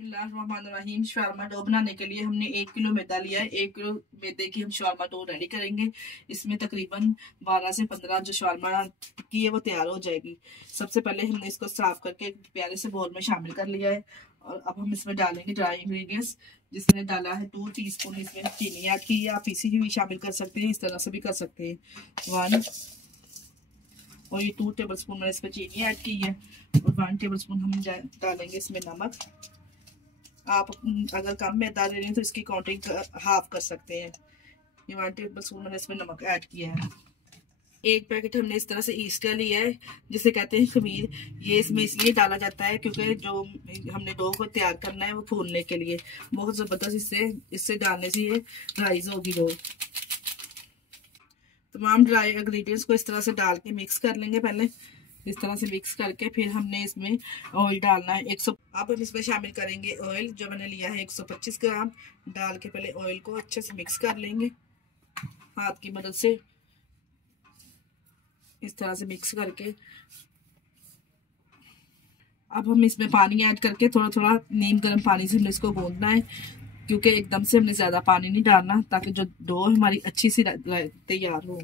बिस्मिल्लाहिर्रहमानिर्रहीम। Shawarma dough बनाने के लिए हमने 1 किलो मैदा लिया है। 1 किलो मैदे की हम शवारमा डो रेडी करेंगे। इसमें तकरीबन 12 से 15 जो शवारमा की है वो तैयार हो जाएगी। सबसे पहले हमने इसको साफ करके एक प्यारे से बोल में शामिल कर लिया है और अब हम इसमें डालेंगे ड्राई इंग्रेडिएंट्स। जिसमें डाला है 2 टीस्पून इसमें चीनी ऐड की है। आप पीसी हुई भी शामिल कर सकते हैं, इस तरह से भी कर सकते हैं। 1 और ये 2 टेबलस्पून मैंने इसमें चीनी ऐड की है और 1 टेबलस्पून हम डालेंगे इसमें नमक। आप अगर कम मैदा ले रहे हैं तो इसकी काउंटिंग हाफ कर सकते हैं। ये 1 टेबलस्पून मैंने इसमें नमक ऐड किया है। एक पैकेट हमने इस तरह से ईस्ट का लिया है, जिसे कहते हैं खमीर। ये इसमें इसलिए डाला जाता है क्योंकि जो हमने डो को तैयार करना है वो फूलने के लिए बहुत ज़बरदस्त इससे डालने से ये राइज होगी डो। तमाम ड्राई इंग्रेडिएंट्स को इस तरह से डाल के मिक्स कर लेंगे। पहले इस तरह से मिक्स करके फिर हमने इसमें ऑयल डालना है 100। अब हम इसमें शामिल करेंगे ऑयल, जो मैंने लिया है 125 ग्राम। डाल के पहले ऑयल को अच्छे से मिक्स कर लेंगे हाथ की मदद से। इस तरह से मिक्स करके अब हम इसमें पानी ऐड करके थोड़ा थोड़ा नीम गर्म पानी से हमने इसको गूंदना है, क्योंकि एकदम से हमने ज्यादा पानी नहीं डालना, ताकि जो डो हमारी अच्छी सी तैयार हो।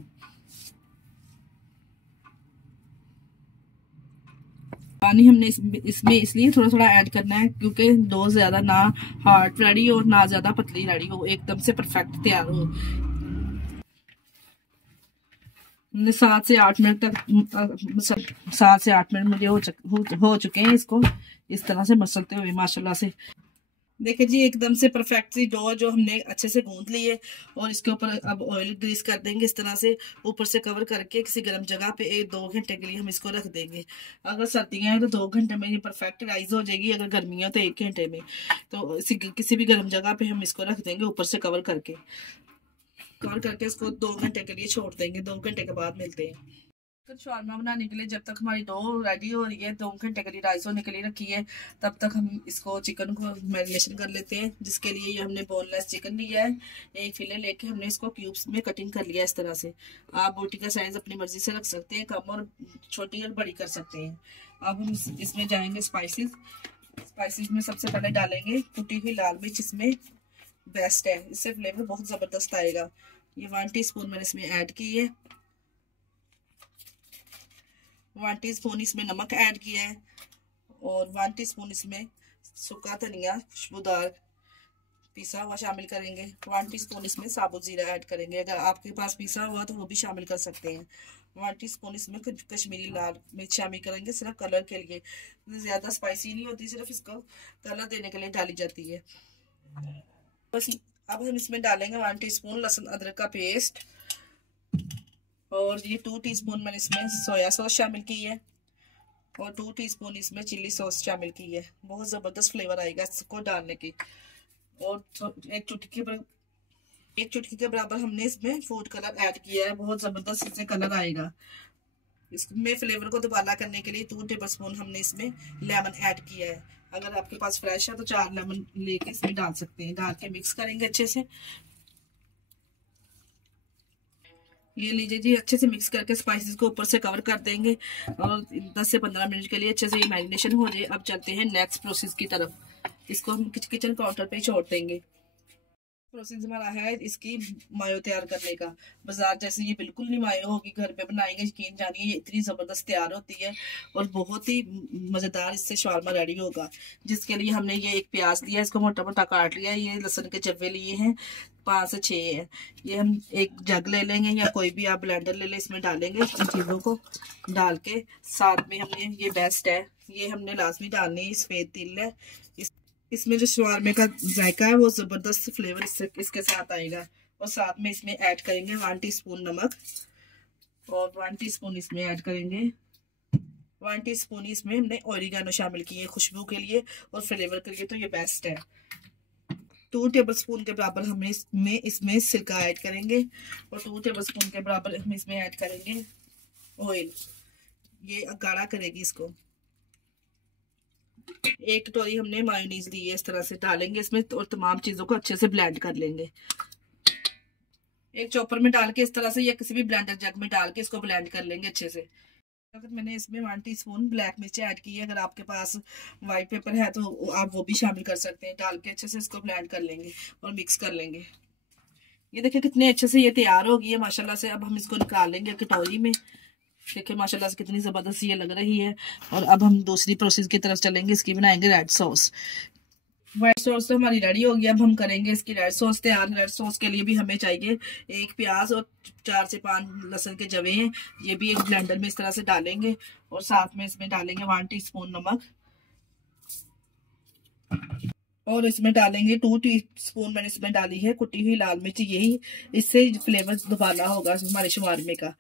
पानी हमने इसमें इसलिए थोड़ा थोड़ा ऐड करना है क्योंकि डो ज्यादा ना हार्ड रेडी हो ना ज्यादा पतली रेडी हो, एकदम से परफेक्ट तैयार हो। 7 से 8 मिनट तक 7 से 8 मिनट मुझे हो चुके हैं इसको इस तरह से मसलते हुए माशाल्लाह से। देखिए जी, एकदम से परफेक्ट सी डो जो हमने अच्छे से गूंद ली है। और इसके ऊपर अब ऑयल ग्रीस कर देंगे इस तरह से, ऊपर से कवर करके किसी गर्म जगह पे 1-2 घंटे के लिए हम इसको रख देंगे। अगर सर्दियां हैं तो 2 घंटे में ये परफेक्ट राइज हो जाएगी, अगर गर्मियां तो 1 घंटे में। तो किसी भी गर्म जगह पे हम इसको रख देंगे ऊपर से कवर करके इसको 2 घंटे के लिए छोड़ देंगे। 2 घंटे के बाद मिलते हैं। तो शवारमा बनाने के लिए जब तक हमारी डो रेडी हो रही है, 2 घंटे के लिए राइस होने के लिए रखी है, तब तक हम इसको चिकन को मैरिनेशन कर लेते हैं। जिसके लिए ये हमने बोनलेस चिकन लिया है। एक फिले लेके हमने इसको क्यूब्स में कटिंग कर लिया इस तरह से। आप बोटी का साइज अपनी मर्जी से रख सकते हैं, कम और छोटी और बड़ी कर सकते हैं। अब हम इसमें जाएंगे स्पाइसेस में सबसे पहले डालेंगे कुटी हुई लाल मिर्च। इसमें बेस्ट है, इससे फ्लेवर बहुत जबरदस्त आएगा। ये 1 टीस्पून मैंने इसमें ऐड की है। 1 टीस्पून इसमें नमक ऐड किया है और 1 टीस्पून इसमें सूखा धनिया खुशबूदार पिसा हुआ शामिल करेंगे। 1 टीस्पून इसमें साबुत जीरा ऐड करेंगे, अगर आपके पास पिसा हुआ तो वो भी शामिल कर सकते हैं। 1 टीस्पून इसमें कश्मीरी लाल मिर्च शामिल करेंगे, सिर्फ कलर के लिए। ज़्यादा स्पाइसी नहीं होती, सिर्फ इसको कलर देने के लिए डाली जाती है बस। अब हम इसमें डालेंगे 1 टीस्पून लहसुन अदरक का पेस्ट और ये 2 टीस्पून मैंने इसमें सोया सॉस शामिल की है और 2 टीस्पून इसमें चिल्ली सॉस शामिल की है। बहुत ज़बरदस्त फ्लेवर आएगा इसको डालने की। और एक चुटकी के बराबर हमने इसमें फूड कलर ऐड किया है, बहुत ज़बरदस्त इससे कलर आएगा। इसमें फ्लेवर को दुबाला करने के लिए 2 टेबलस्पून हमने इसमें लेमन ऐड किया है। अगर आपके पास फ्रेश है तो 4 लेमन लेके इसमें डाल सकते हैं। डाल के मिक्स करेंगे अच्छे से। ये लीजिए जी, अच्छे से मिक्स करके स्पाइसेस को ऊपर से कवर कर देंगे और 10 से 15 मिनट के लिए अच्छे से ये मैरिनेशन हो जाए। अब चलते हैं नेक्स्ट प्रोसेस की तरफ। इसको हम किचन काउंटर पे छोड़ देंगे। प्रोसेस हमारा है इसकी मायो तैयार करने का। बाजार जैसे ये बिल्कुल नहीं मायो होगी, घर पे बनाएंगे यकीन जानिए ये इतनी जबरदस्त तैयार होती है और बहुत ही मजेदार इससे शवारमा रेडी होगा। जिसके लिए हमने ये एक प्याज लिया, इसको मोटा मोटा काट लिया। ये लहसुन के चब्बे लिए हैं 5 से 6 है। ये हम एक जग ले लेंगे या कोई भी आप ब्लेंडर ले लें, इसमें डालेंगे इन चीज़ों को। डाल के साथ में हमने ये बेस्ट है, ये हमने लाजमी डालनी है सफ़ेद तिल है। इसमें जो शवारमे का जायका है वो ज़बरदस्त फ्लेवर इसके साथ आएगा। और साथ में इसमें ऐड करेंगे 1 टीस्पून नमक और 1 टीस्पून इसमें ऐड करेंगे 1 टीस्पून इसमें हमने ऑरिगेनो शामिल किए है खुशबू के लिए और फ्लेवर के लिए, तो ये बेस्ट है। 2 टेबलस्पून के बराबर हम इसमें सिरका ऐड करेंगे और 2 टेबलस्पून के बराबर हम इसमें ऐड करेंगे ऑयल। ये गाढ़ा करेगी इसको। 1 कटोरी हमने मायोनीज ली है, इस तरह से डालेंगे इसमें और तमाम चीजों को अच्छे से ब्लेंड कर लेंगे। एक चॉपर में डाल के इस तरह से या किसी भी ब्लेंडर जग में डाल के इसको ब्लेंड कर लेंगे अच्छे से। अगर मैंने इसमें 1 टीस्पून ब्लैक मिर्च ऐड की है, अगर आपके पास वाइट पेपर है तो आप वो भी शामिल कर सकते हैं। डाल के अच्छे से इसको ब्लेंड कर लेंगे और मिक्स कर लेंगे। ये देखिए कितने अच्छे से ये तैयार हो गई है माशाल्लाह से। अब हम इसको निकाल लेंगे कटोरी में। देखिए माशाल्लाह से कितनी ज़बरदस्त ये लग रही है। और अब हम दूसरी प्रोसेस की तरफ चलेंगे। इसकी बनाएंगे रेड सॉस। व्हाइट सॉस तो हमारी रेडी हो गई। अब हम करेंगे इसकी रेड सॉस तैयार। रेड सॉस के लिए भी हमें चाहिए 1 प्याज और 4 से 5 लहसुन के जवे हैं। ये भी एक ब्लेंडर में इस तरह से डालेंगे और साथ में इसमें डालेंगे 1 टीस्पून नमक और इसमें डालेंगे 2 टीस्पून मैंने इसमें डाली है कुटी हुई लाल मिर्च। यही इससे फ्लेवर दोबारा होगा हमारे शवारमे का।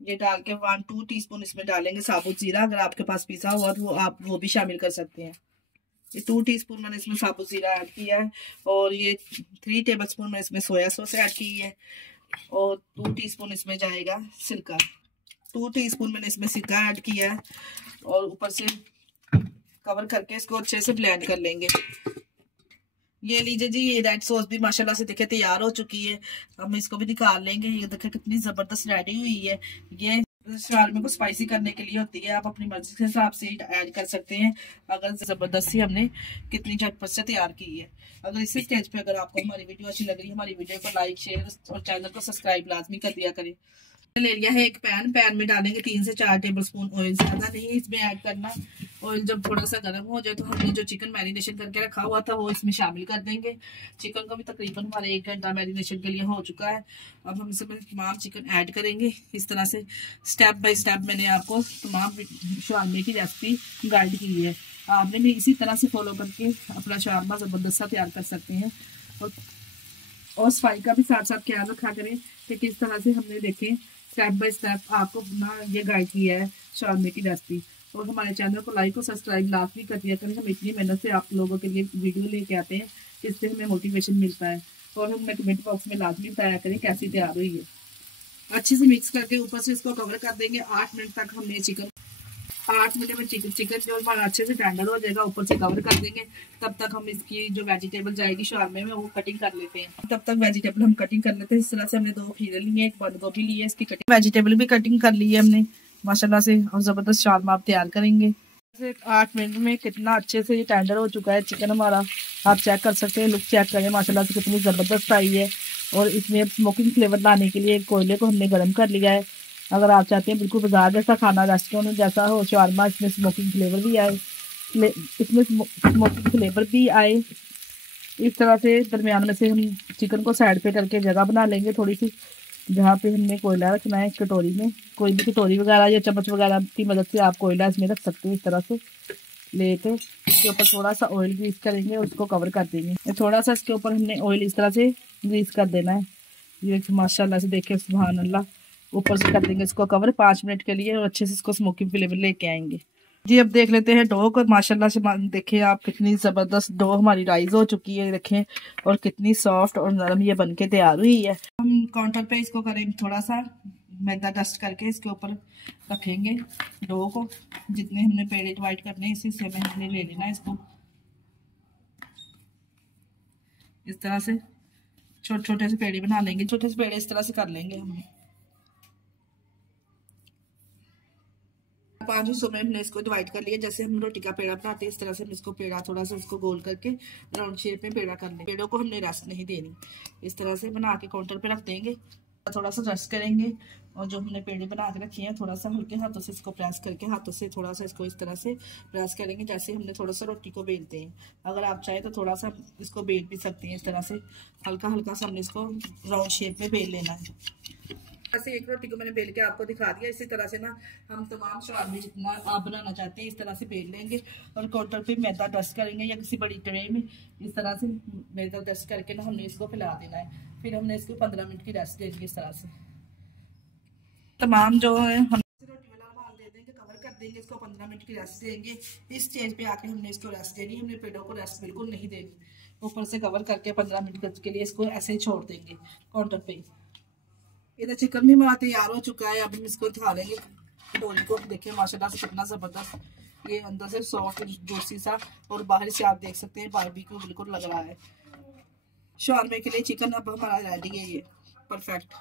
ये डाल के 1-2 टीस्पून इसमें डालेंगे साबुत जीरा। अगर आपके पास पिसा हुआ तो आप वो भी शामिल कर सकते हैं। ये 2 टीस्पून मैंने इसमें साबुत जीरा ऐड किया है और ये 3 टेबलस्पून मैंने इसमें सोया सॉस ऐड की है और 2 टीस्पून इसमें जाएगा सिरका। 2 टीस्पून मैंने इसमें सिरका ऐड किया है और ऊपर से कवर करके इसको अच्छे से ब्लेंड कर लेंगे। ये लीजिए जी, ये रेड सॉस भी माशाल्लाह से देखिए तैयार हो चुकी है। हम इसको भी निकाल लेंगे। ये देखिए कितनी जबरदस्त रेडी हुई है। ये शवारमे को स्पाइसी करने के लिए होती है। आप अपनी मर्जी के हिसाब से ऐड कर सकते हैं। अगर जबरदस्ती हमने कितनी झटपट से तैयार की है। अगर इसी स्टेज पे अगर आपको हमारी वीडियो अच्छी लग रही है, हमारी वीडियो को लाइक शेयर और चैनल को सब्सक्राइब लाजमी कर दिया करें। ले लिया है एक पैन में डालेंगे 3 से 4 टेबलस्पून ऑयल। ज्यादा नहीं इसमें ऐड करना। ऑयल जब थोड़ा सा गर्म हो जाए तो हमने जो चिकन मैरिनेशन करके रखा हुआ था वो इसमें शामिल कर देंगे। चिकन का भी तकरीबन हमारे 1 घंटा मैरिनेशन के लिए हो चुका है। अब हम इसमें तमाम चिकन ऐड करेंगे। इस तरह से स्टेप बाय स्टेप मैंने आपको तमाम शवारमे की रेसिपी गाइड की है। आपने भी इसी तरह से फॉलो करके अपना शवारमा जबरदस्त सा तैयार कर सकते हैं। और सफाई का भी साथ साथ ख्याल रखा करें कि किस तरह से हमने देखें स्टेप बाय स्टेप आपको ना ये गाइड किया है शवारमे की रेसिपी। और हमारे चैनल को लाइक और सब्सक्राइब लाजमी कर दिया करें। हम इतनी मेहनत से आप लोगों के लिए वीडियो लेके आते हैं, इससे हमें मोटिवेशन मिलता है। और हमें कमेंट बॉक्स में लाजमी बताया करें कैसी तैयार हुई है। अच्छे से मिक्स करके ऊपर से इसको कवर कर देंगे। 8 मिनट तक हमने 8 मिनट में चिकन जो हमारा अच्छे से टेंडर हो जाएगा ऊपर से कवर कर देंगे। तब तक हम इसकी जो वेजिटेबल जाएगी शवारमे में वो कटिंग कर लेते हैं। तब तक वेजिटेबल हम कटिंग कर लेते हैं। इस तरह से हमने 2 खीरे लिए, 1 बंद गोभी ली है, इसकी कटिंग वेजिटेबल भी कटिंग कर ली है हमने माशाल्लाह से। और जबरदस्त शवारमा आप तैयार करेंगे। 8 मिनट में कितना अच्छे से ये टेंडर हो चुका है चिकन हमारा। आप चेक कर सकते हैं, लुक चेक करें माशाल्लाह से कितनी ज़बरदस्त आई है। और इसमें स्मोकिंग फ्लेवर लाने के लिए कोयले को हमने गर्म कर लिया है। अगर आप चाहते हैं बिल्कुल बाजार जैसा खाना, रेस्टोरेंट जैसा हो शवारमा, इसमें स्मोकिंग फ्लेवर भी आए, इसमें स्मोकिंग फ्लेवर भी आए। इस तरह से दरमियान में से हम चिकन को साइड पे करके जगह बना लेंगे थोड़ी सी, जहाँ पे हमने कोयला रखना है। कटोरी में कोई भी कटोरी वगैरह या चम्मच वगैरह की मदद से आप कोयला इसमें रख सकते हैं। इस तरह से लेके इसके ऊपर थोड़ा सा ऑयल ग्रीस करेंगे और उसको कवर कर देंगे। थोड़ा सा इसके ऊपर हमने ऑयल इस तरह से ग्रीस कर देना है। ये माशाल्लाह से देखिए सुभान अल्लाह। ऊपर से कर देंगे इसको कवर 5 मिनट के लिए और अच्छे से इसको स्मोकिंग फ्लेवर लेके आएंगे जी। अब देख लेते हैं डो को। माशाल्लाह से देखिए आप कितनी ज़बरदस्त डो हमारी राइज हो चुकी है देखें, और कितनी सॉफ्ट और नरम ये बनके तैयार हुई है। हम काउंटर पे इसको करें थोड़ा सा मैदा डस्ट करके इसके ऊपर रखेंगे डो को। जितने हमने पेड़े डिवाइड करने हैं इसी से हमने ले लेना है इसको। इस तरह से छोटे छोटे से पेड़े बना लेंगे। छोटे से पेड़े इस तरह से कर लेंगे हम। 5 हिस्सों में हमने इसको डिवाइड कर लिया। जैसे हम रोटी का पेड़ा बनाते हैं इस तरह से हम इसको पेड़ा थोड़ा सा इसको गोल करके राउंड शेप में पेड़ा कर लेंगे। पेड़ों को हमने रेस्ट नहीं देनी। इस तरह से बना के काउंटर पे रख देंगे। थोड़ा सा रेस्ट करेंगे और जो हमने पेड़े बना के रखे हैं थोड़ा सा हल्के हाथों से इसको प्रेस करके हाथों से थोड़ा सा इसको इस तरह से प्रेस करेंगे जैसे हमने थोड़ा सा रोटी को बेलते हैं। अगर आप चाहें तो थोड़ा सा इसको बेल भी सकते हैं। इस तरह से हल्का हल्का सा हमने इसको राउंड शेप में बेल लेना है। ऐसे एक रोटी को मैंने बेल के आपको दिखा दिया। इसी तरह से ना हम तमाम शवारमे जितना आप बनाना चाहते हैं इस तरह से बेल लेंगे और काउंटर पे मैदा डस्ट करेंगे या किसी बड़ी ट्रे में इस तरह से मैदा डस्ट करके ना हमने इसको फैला देना है। फिर हमने इसको 15 मिनट की रेस्ट देंगे। इस तरह से तमाम जो है हम रोटी वाला रुमाल दे देंगे, कवर कर देंगे, इसको 15 मिनट की रेस्ट देंगे। इस स्टेज पे आके हमने इसको रेस्ट देनी, हमने पेड़ों को रेस्ट बिल्कुल नहीं देनी। ऊपर से कवर करके 15 मिनट के लिए इसको ऐसे ही छोड़ देंगे काउंटर पे। इधर चिकन भी हमारा तैयार हो चुका है। अब हम इसको उठा लेंगे कटोरी को। देखिए माशाल्लाह से कितना जबरदस्त ये अंदर से सॉफ्ट जूसी सा और बाहर से आप देख सकते हैं बारबेक्यू बिल्कुल लग रहा है। शवारमे के लिए चिकन अब हमारा रेडी है। ये परफेक्ट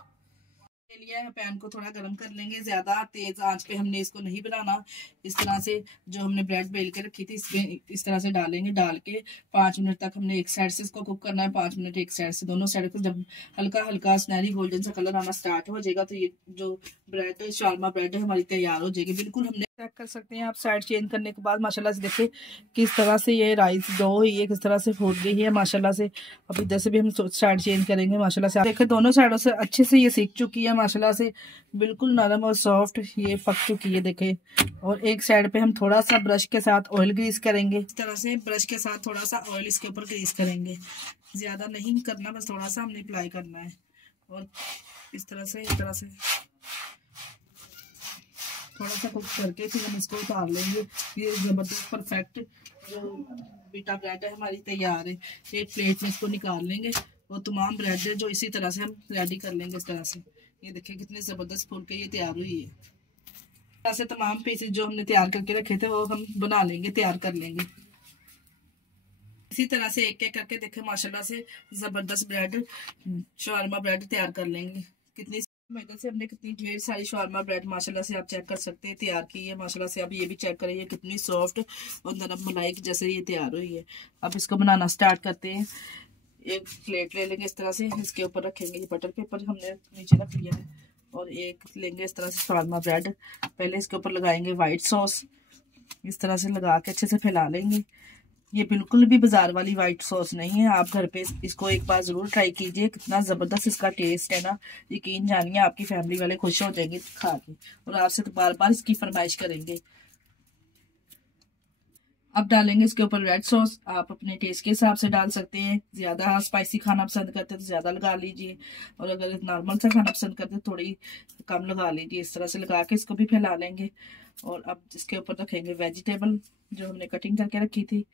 लिया है, पैन को थोड़ा गर्म कर लेंगे। ज्यादा तेज आंच पे हमने इसको नहीं बनाना। इस तरह से जो हमने ब्रेड बेल के रखी थी इसमें इस तरह से डालेंगे। डाल के 5 मिनट तक हमने एक साइड से इसको कुक करना है, 5 मिनट एक साइड से। दोनों साइड को जब हल्का हल्का सुनहरी गोल्डन सा कलर आना स्टार्ट हो जाएगा तो ये जो ब्रेड शारमा ब्रेड है हमारी तैयार हो जाएगी। बिल्कुल हमने चेक कर सकते हैं आप साइड चेंज करने के बाद माशाल्लाह से देखिए किस तरह से ये राइस डो है ये किस तरह से फूट गई है माशाल्लाह से। अब इधर से भी हम साइड चेंज करेंगे माशाल्लाह से। देखिए दोनों साइडों से अच्छे से ये सीख चुकी है माशाल्लाह से, बिल्कुल नरम और सॉफ्ट ये पक चुकी है देखिए। और एक साइड पे हम थोड़ा सा ब्रश के साथ ऑयल ग्रीस करेंगे। इस तरह से ब्रश के साथ थोड़ा सा ऑयल इसके ऊपर ग्रीस करेंगे, ज्यादा नहीं करना, बस थोड़ा सा हमने अप्लाई करना है। और इस तरह से थोड़ा सा कुक करके फिर हम इसको उतार लेंगे। ये जबरदस्त परफेक्ट जो बीटा ब्रेड है हमारी तैयार है। एक प्लेट में इसको निकाल लेंगे और तमाम ब्रेड है जो इसी तरह से हम रेडी कर लेंगे। इस तरह से ये देखिए कितने जबरदस्त फूल के ये तैयार हुई है। ऐसे तमाम पीसेस जो हमने तैयार करके रखे थे वो हम बना लेंगे, तैयार कर लेंगे। इसी तरह से एक एक करके देखे माशाल्लाह से जबरदस्त ब्रेड शवारमा ब्रेड तैयार कर लेंगे। कितनी मैदे से हमने कितनी ढेर सारी शवारमा ब्रेड माशाल्लाह से आप चेक कर सकते हैं तैयार की है माशाल्लाह से। अब ये भी चेक करिए कितनी सॉफ्ट और नरम मलाई जैसे ये तैयार हुई है। अब इसको बनाना स्टार्ट करते हैं। एक प्लेट ले लेंगे इस तरह से, इसके ऊपर रखेंगे ये बटर पेपर हमने नीचे रख लिया है। और एक लेंगे इस तरह से शवारमा ब्रेड, पहले इसके ऊपर लगाएंगे व्हाइट सॉस। इस तरह से लगा के अच्छे से फैला लेंगे। ये बिल्कुल भी बाजार वाली व्हाइट सॉस नहीं है, आप घर पे इसको एक बार जरूर ट्राई कीजिए। कितना जबरदस्त इसका टेस्ट है ना, यकीन जानिए आपकी फैमिली वाले खुश हो जाएंगे खा के और आपसे तो बार बार इसकी फरमाइश करेंगे। अब डालेंगे इसके ऊपर रेड सॉस, आप अपने टेस्ट के हिसाब से डाल सकते हैं। ज्यादा स्पाइसी खाना पसंद करते हैं तो ज्यादा लगा लीजिए, और अगर नॉर्मल सा खाना पसंद करते हैं थोड़ी कम लगा लीजिए। इस तरह से लगा के इसको भी फैला लेंगे। और अब इसके ऊपर रखेंगे वेजिटेबल जो हमने कटिंग करके रखी थी,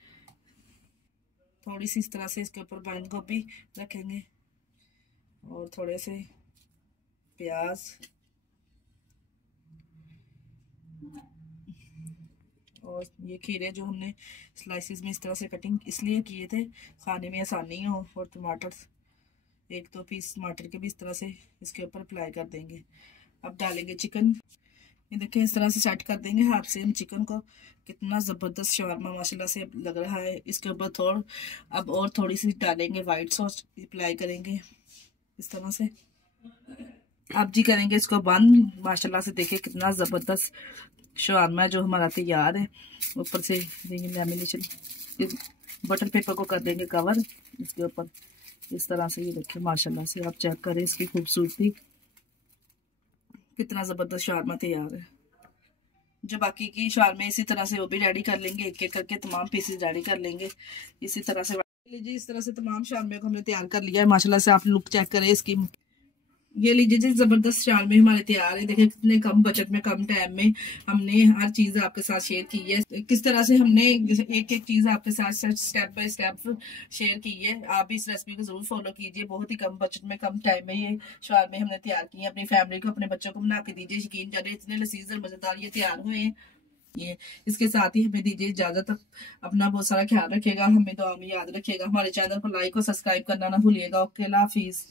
थोड़ी सी इस तरह से इसके ऊपर बंद गोभी रखेंगे और थोड़े से प्याज और ये खीरे जो हमने स्लाइसिस में इस तरह से कटिंग इसलिए किए थे खाने में आसानी हो। और टमाटर 1-2 पीस टमाटर के भी इस तरह से इसके ऊपर अप्लाई कर देंगे। अब डालेंगे चिकन, ये देखिए इस तरह से सेट कर देंगे हाथ से हम चिकन को। कितना ज़बरदस्त शवारमा माशाल्लाह से लग रहा है। इसके ऊपर अब और थोड़ी सी डालेंगे वाइट सॉस अप्लाई करेंगे इस तरह से। अब जी करेंगे इसको बंद। माशाल्लाह से देखिए कितना ज़बरदस्त शवारमा जो हमारा तैयार है। ऊपर से लैमिनेशन बटर पेपर को कर देंगे कवर इसके ऊपर इस तरह से। ये देखिए माशाल्लाह से आप चेक करें इसकी खूबसूरती, कितना जबरदस्त शवारमा तैयार है। जो बाकी की शवारमे इसी तरह से वो भी रेडी कर लेंगे, एक एक करके तमाम पीसेस रेडी कर लेंगे इसी तरह से। लीजिए इस तरह से तमाम शवारमे को हमने तैयार कर लिया है माशाल्लाह से। आप लुक चेक करें इसकी, ये लीजिए जी जबरदस्त शवारमे हमारे तैयार है। देखिए कितने कम बजट में कम टाइम में हमने हर चीज आपके साथ शेयर की है। किस तरह से हमने एक एक चीज आपके साथ स्टेप बाय स्टेप शेयर की है। आप भी इस रेसिपी को जरूर फॉलो कीजिए। बहुत ही कम बजट में कम टाइम में ये शवारमे हमने तैयार किए हैं। अपनी फैमिली को अपने बच्चों को बना के दीजिए, यकीन जानिए इतने लजीज और मजेदार ये तैयार हुए हैं। ये इसके साथ ही हमें दीजिए इजाजत। अपना बहुत सारा ख्याल रखिएगा, हमें दुआ में याद रखिएगा। हमारे चैनल को लाइक और सब्सक्राइब करना ना भूलिएगा। ओके, अल्लाह हाफिज।